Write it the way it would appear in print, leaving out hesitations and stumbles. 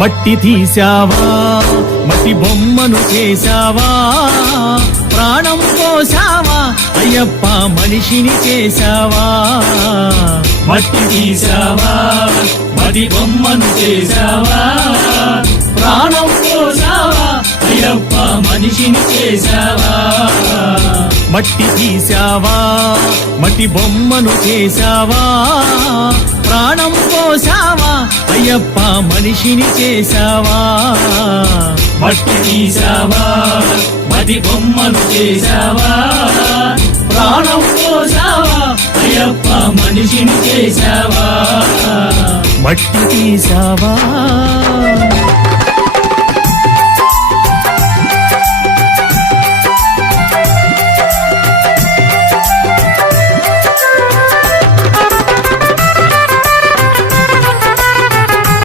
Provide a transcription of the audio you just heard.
మట్టి తీసావా మట్టి బొమ్మను చేశావా ప్రాణం పోసావా అయ్యప్ప మనిషిని చేశావా మట్టి తీసావా మట్టి బొమ్మను చేశావా ప్రాణం పోసావా అయ్యప్ప మనిషిని చేశావా మట్టి తీసావా మట్టి బొమ్మను చేశావా ప్రాణం పోసావా అయ్యప్ప మనిషిని చేశావా మట్టి తీసావా మట్టి బొమ్మను చేశావా ప్రాణం పోసావా అయ్యప్ప మనిషిని చేశావా మట్టి తీసావా